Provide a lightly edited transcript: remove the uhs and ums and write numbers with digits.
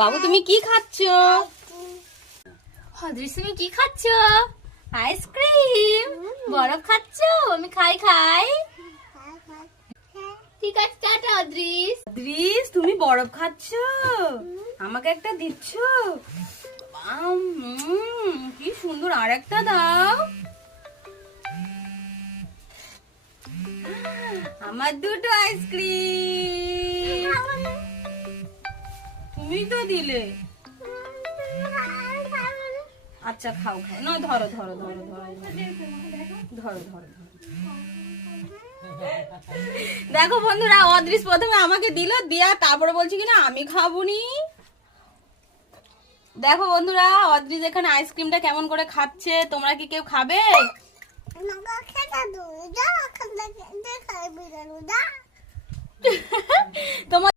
বাবু তুমি কি খাচ্ছ? অদৃশ তুমি কি খাচ্ছ? আইসক্রিম। বরফ খাচ্ছ? আমি খাই খাই। ঠিক আছে, টাটা অদৃশ। অদৃশ তুমি বরফ খাচ্ছ? আমাকে একটা দিচ্ছ? কি সুন্দর, আর একটা দাও। আমার দুটো আইসক্রিম। তুমি তো দিলে। আচ্ছা খাও খাও, না ধরো ধরো ধরো ধরো ধরো ধরো। দেখো বন্ধুরা, অদৃশ প্রথমে আমাকে দিল, দিয়া তারপরে বলছি কিনা আমি খাবুনি। দেখো বন্ধুরা, অদৃশ এখানে আইসক্রিমটা কেমন করে খাচ্ছে। তোমরা কি কেউ খাবে? তোমার